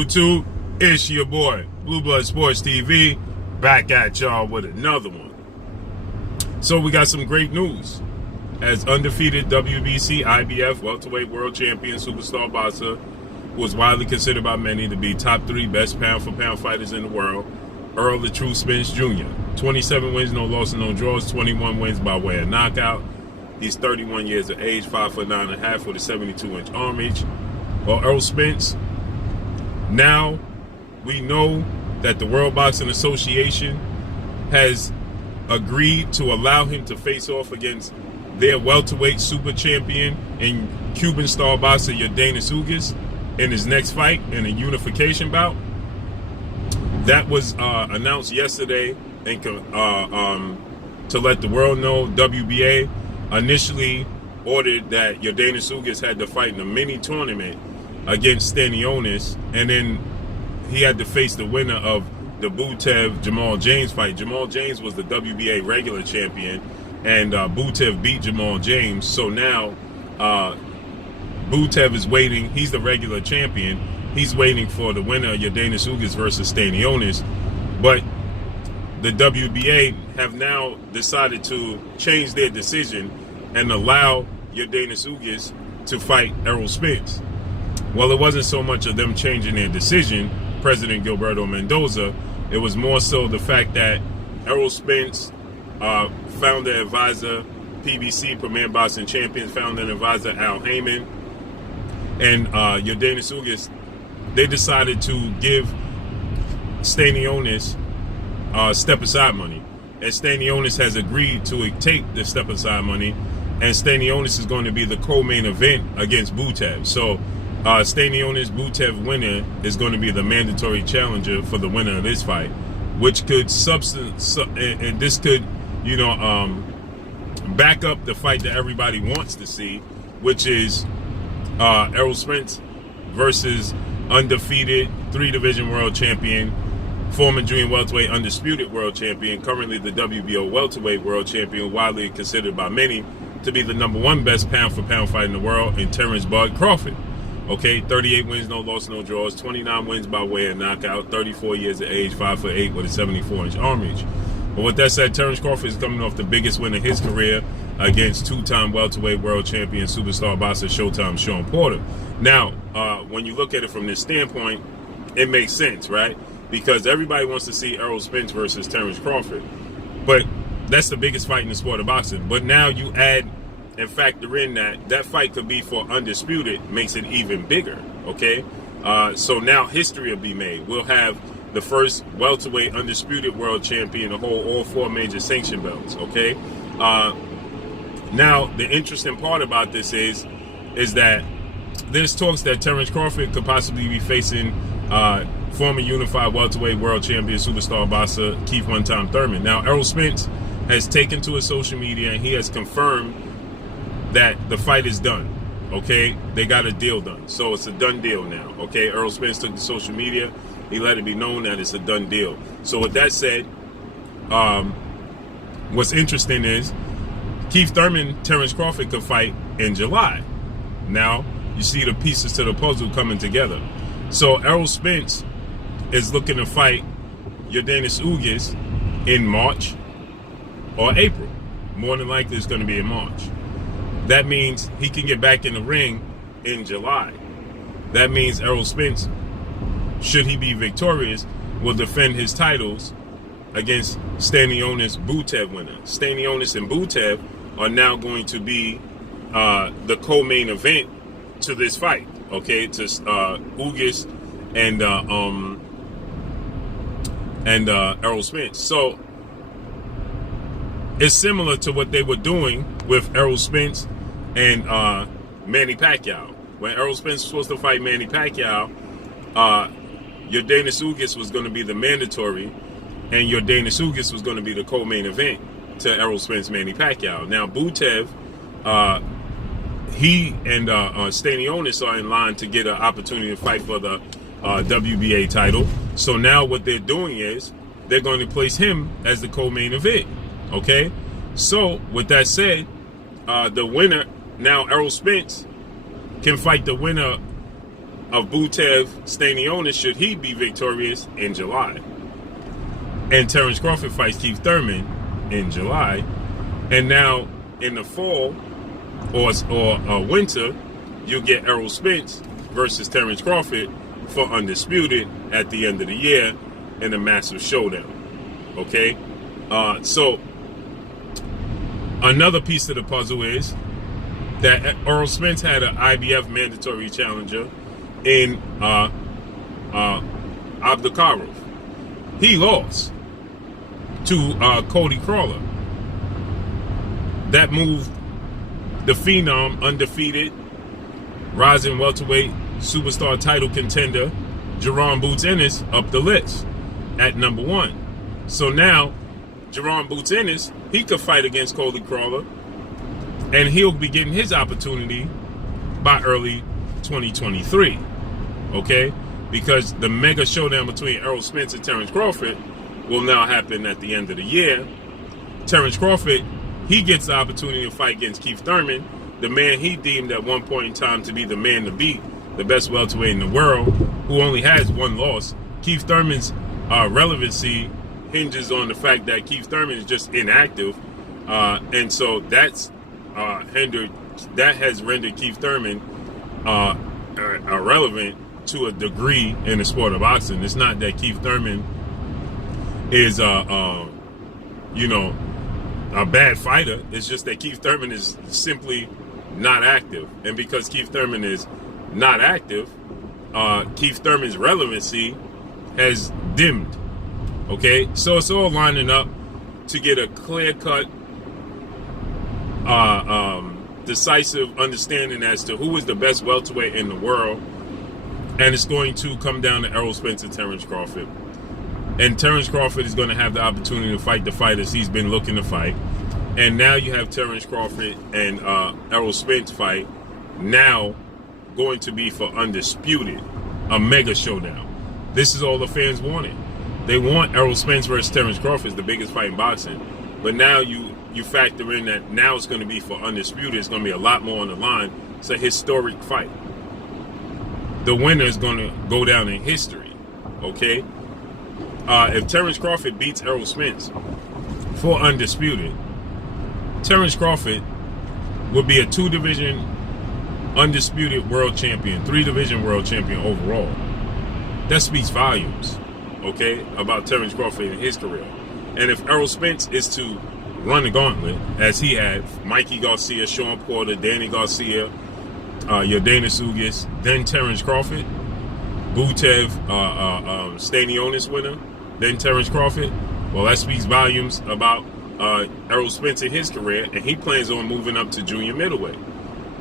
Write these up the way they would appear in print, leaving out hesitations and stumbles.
YouTube, it's your boy, Blue Blood Sports TV, back at y'all with another one. So we got some great news. As undefeated WBC IBF welterweight world champion superstar boxer, who was widely considered by many to be top 3 best pound-for-pound fighters in the world, Errol "The Truth" Spence Jr. 27 wins, no losses, no draws, 21 wins by way of knockout. He's 31 years of age, 5'9.5" with a 72-inch arm reach. Well, Errol Spence, now we know that the World Boxing Association has agreed to allow him to face off against their welterweight super champion and Cuban star boxer Yordenis Ugas in his next fight in a unification bout. That was announced yesterday, and to let the world know, WBA initially ordered that Yordenis Ugas had to fight in a mini tournament against Stanionis, and then he had to face the winner of the Butev Jamal James fight. Jamal James was the WBA regular champion, and Butev beat Jamal James. So now Butev is waiting. He's the regular champion. He's waiting for the winner of Yordenis Ugas versus Stanionis. But the WBA have now decided to change their decision and allow Yordenis Ugas to fight Errol Spence. Well, it wasn't so much of them changing their decision, President Gilberto Mendoza. It was more so the fact that Errol Spence, founder advisor, PBC, Premier Boxing Champions, founder and advisor Al Heyman, and Yordenis Ugas, they decided to give Stanionis step-aside money. And Stanionis has agreed to take the step-aside money, and Stanionis is going to be the co-main event against Butev. So Stanionis Butev winner is going to be the mandatory challenger for the winner of this fight, which could and this could, back up the fight that everybody wants to see, which is Errol Spence versus undefeated 3-division world champion, former junior welterweight undisputed world champion, currently the WBO welterweight world champion, widely considered by many to be the #1 best pound-for-pound fighter in the world, in Terence Crawford. Okay, 38 wins, no losses, no draws, 29 wins by way of knockout, 34 years of age, 5'8" with a 74-inch arm reach. But with that said, Terence Crawford is coming off the biggest win of his career against 2-time welterweight world champion superstar boxer Showtime Shawn Porter. Now, when you look at it from this standpoint, it makes sense, right? Because everybody wants to see Errol Spence versus Terence Crawford. But that's the biggest fight in the sport of boxing. But now you add and factor in that fight could be for undisputed, makes it even bigger, okay? So now history will be made. We'll have the first welterweight undisputed world champion to hold all 4 major sanction belts, okay? Now, the interesting part about this is that there's talks that Terence Crawford could possibly be facing former unified welterweight world champion superstar boxer Keith "One-Time" Thurman. Now, Errol Spence has taken to his social media and he has confirmed that the fight is done, okay? They got a deal done. So it's a done deal now, okay? Errol Spence took to social media. He let it be known that it's a done deal. So with that said, what's interesting is Keith Thurman, Terence Crawford could fight in July. Now, you see the pieces to the puzzle coming together. So Errol Spence is looking to fight Yordenis Ugas in March or April. More than likely it's going to be in March. That means he can get back in the ring in July. That means Errol Spence, should he be victorious, will defend his titles against Stanionis Butev winner. Stanionis and Butev are now going to be the co-main event to this fight, okay? To Ugas and Errol Spence. So it's similar to what they were doing with Errol Spence and Manny Pacquiao. When Errol Spence was supposed to fight Manny Pacquiao, Yordenis Ugas was going to be the mandatory, and Yordenis Ugas was going to be the co-main event to Errol Spence, Manny Pacquiao. Now, Butev, he and Stanionis are in line to get an opportunity to fight for the WBA title. So now what they're doing is they're going to place him as the co-main event, okay? So, with that said, the winner, now Errol Spence can fight the winner of Butev Stanionis should he be victorious in July. And Terence Crawford fights Keith Thurman in July. And now in the fall or winter, you'll get Errol Spence versus Terence Crawford for undisputed at the end of the year in a massive showdown. Okay? So another piece of the puzzle is that Errol Spence had an IBF mandatory challenger in Abdulkarov. He lost to Cody Crawler. That moved the Phenom, undefeated, rising welterweight superstar title contender, Jerome Boots Ennis, up the list at number 1. So now, Jerome Boots Ennis, he could fight against Cody Crawler, and he'll be getting his opportunity by early 2023. Okay? Because the mega showdown between Errol Spence and Terence Crawford will now happen at the end of the year. Terence Crawford, he gets the opportunity to fight against Keith Thurman, the man he deemed at one point in time to be the man to beat, the best welterweight in the world, who only has one loss. Keith Thurman's relevancy hinges on the fact that Keith Thurman is just inactive, and so that's that has rendered Keith Thurman irrelevant to a degree in the sport of boxing. It's not that Keith Thurman is a bad fighter. It's just that Keith Thurman is simply not active, and because Keith Thurman is not active, Keith Thurman's relevancy has dimmed. Okay, so it's all lining up to get a clear-cut, decisive understanding as to who is the best welterweight in the world, and it's going to come down to Errol Spence and Terence Crawford. And Terence Crawford is going to have the opportunity to fight the fighters he's been looking to fight. And now you have Terence Crawford and Errol Spence fight now going to be for undisputed, a mega showdown. This is all the fans wanted. They want Errol Spence versus Terence Crawford, the biggest fight in boxing. But now you factor in that now it's going to be for undisputed. It's going to be a lot more on the line. It's a historic fight. The winner is going to go down in history. Okay? If Terence Crawford beats Errol Spence for undisputed, Terence Crawford would be a 2-division undisputed world champion, 3-division world champion overall. That speaks volumes, okay, about Terence Crawford and his career. And if Errol Spence is to run the gauntlet, as he had, Mikey Garcia, Sean Porter, Danny Garcia, Yordenis Ugas, then Terence Crawford, Butev Stanionis winner, then Terence Crawford, well, that speaks volumes about Errol Spence in his career, and he plans on moving up to junior middleweight.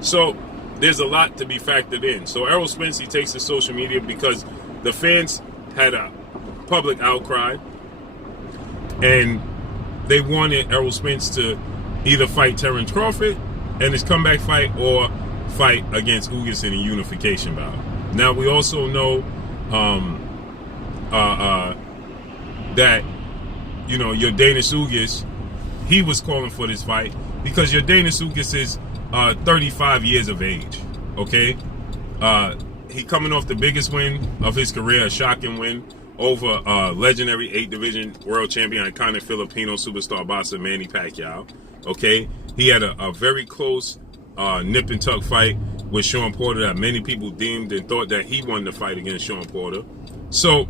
So there's a lot to be factored in. So Errol Spence, he takes to social media because the fans had a public outcry, and they wanted Errol Spence to either fight Terence Crawford in his comeback fight or fight against Ugas in a unification bout. Now, we also know that, Yordenis Ugas, he was calling for this fight because Yordenis Ugas is 35 years of age, okay? He coming off the biggest win of his career, a shocking win over legendary 8-division world champion, iconic Filipino superstar boxer Manny Pacquiao, okay? He had a very close nip and tuck fight with Sean Porter that many people deemed and thought that he won the fight against Sean Porter. So,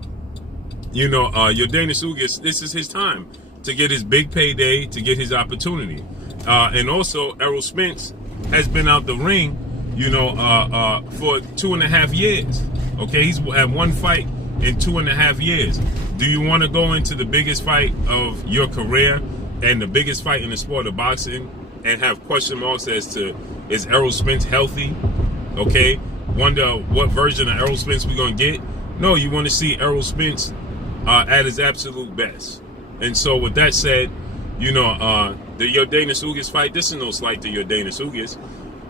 Yordenis Ugas, this is his time to get his big payday, to get his opportunity. And also, Errol Spence has been out the ring, for 2.5 years. Okay, he's had one fight in 2.5 years. Do you want to go into the biggest fight of your career and the biggest fight in the sport of boxing and have question marks as to, is Errol Spence healthy? Okay, wonder what version of Errol Spence we're going to get? No, you want to see Errol Spence at his absolute best. And so with that said, the Yordenis Ugas fight, this is no slight to Yordenis Ugas,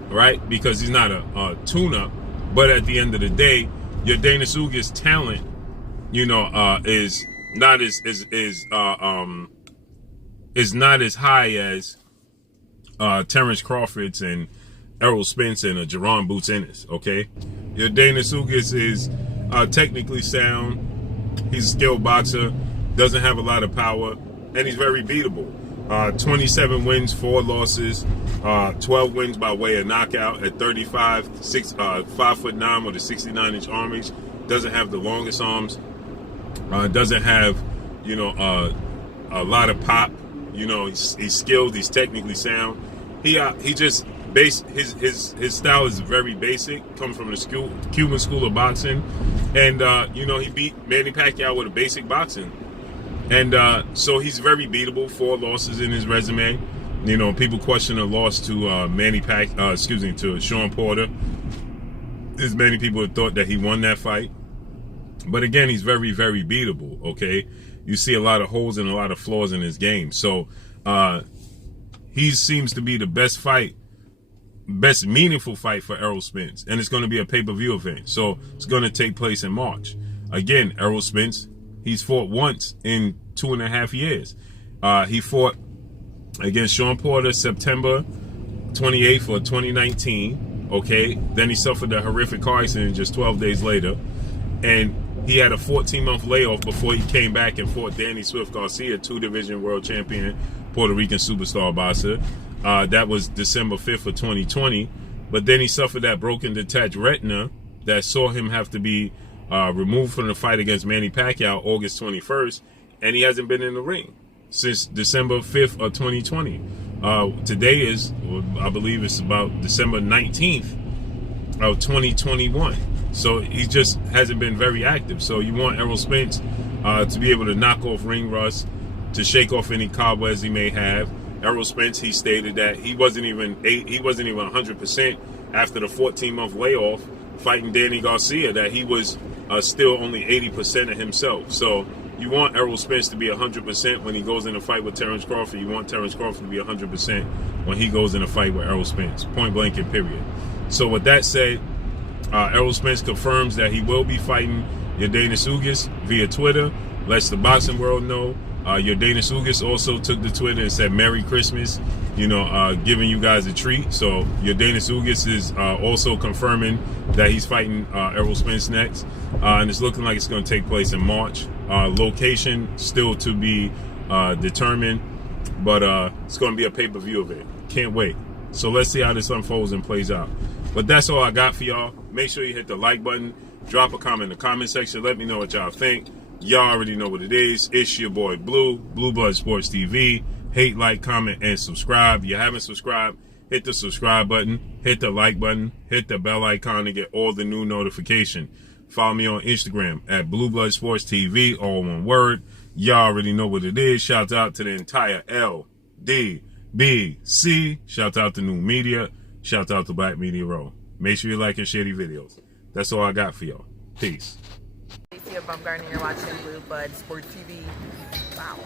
right? Because he's not a tune-up. But at the end of the day, Yordenis Ugas' talent, is not as high as Terence Crawford's and Errol Spence and a Jerron Boots Ennis, okay? Yordenis Ugas is technically sound. He's a skilled boxer, doesn't have a lot of power, and he's very beatable. 27 wins, 4 losses, 12 wins by way of knockout at 35, 5'9" with a 69-inch arm reach. Doesn't have the longest arms. Doesn't have, you know, a lot of pop. You know, he's skilled. He's technically sound. He just his style is very basic. Comes from the Cuban school of boxing, and you know, he beat Manny Pacquiao with a basic boxing. And so he's very beatable. 4 losses in his resume. You know, people question a loss to to Sean Porter. There's many people that thought that he won that fight. But again, he's very, very beatable, okay? You see a lot of holes and a lot of flaws in his game. So he seems to be the best meaningful fight for Errol Spence. And it's going to be a pay-per-view event. So it's going to take place in March. Again, Errol Spence, he's fought once in 2.5 years. He fought against Sean Porter September 28th of 2019. Okay, then he suffered a horrific car accident just 12 days later, and he had a 14-month layoff before he came back and fought Danny Swift Garcia, 2-division world champion, Puerto Rican superstar boxer. That was December 5th of 2020. But then he suffered that broken detached retina that saw him have to be removed from the fight against Manny Pacquiao August 21st, and he hasn't been in the ring since December 5th of 2020. Today is, I believe it's about December 19th of 2021. So he just hasn't been very active. So you want Errol Spence to be able to knock off ring rust, to shake off any cobwebs he may have. Errol Spence, he stated that he wasn't even 100% after the 14-month layoff fighting Danny Garcia, that he was still only 80% of himself. So you want Errol Spence to be 100% when he goes in a fight with Terence Crawford. You want Terence Crawford to be 100% when he goes in a fight with Errol Spence. Point blank and period. So with that said, Errol Spence confirms that he will be fighting Yordenis Ugas via Twitter. Lets the boxing world know. Yordenis Ugas also took to Twitter and said Merry Christmas, you know, giving you guys a treat. So Yordenis Ugas is also confirming that he's fighting Errol Spence next. And it's looking like it's going to take place in March. Location still to be determined, but it's going to be a pay-per-view event. Can't wait. So let's see how this unfolds and plays out. But that's all I got for y'all. Make sure you hit the like button. Drop a comment in the comment section. Let me know what y'all think. Y'all already know what it is. It's your boy Blue Blood Sports TV. Hate, like, comment, and subscribe. If you haven't subscribed, hit the subscribe button, hit the like button, hit the bell icon to get all the new notification. Follow me on Instagram at Blue Blood Sports TV, all one word. Y'all already know what it is. Shout out to the entire LDBC. Shout out to New Media. Shout out to Black Media Row. Make sure you like and share these videos. That's all I got for y'all. Peace. You're watching Blue Blood Sports TV. Wow.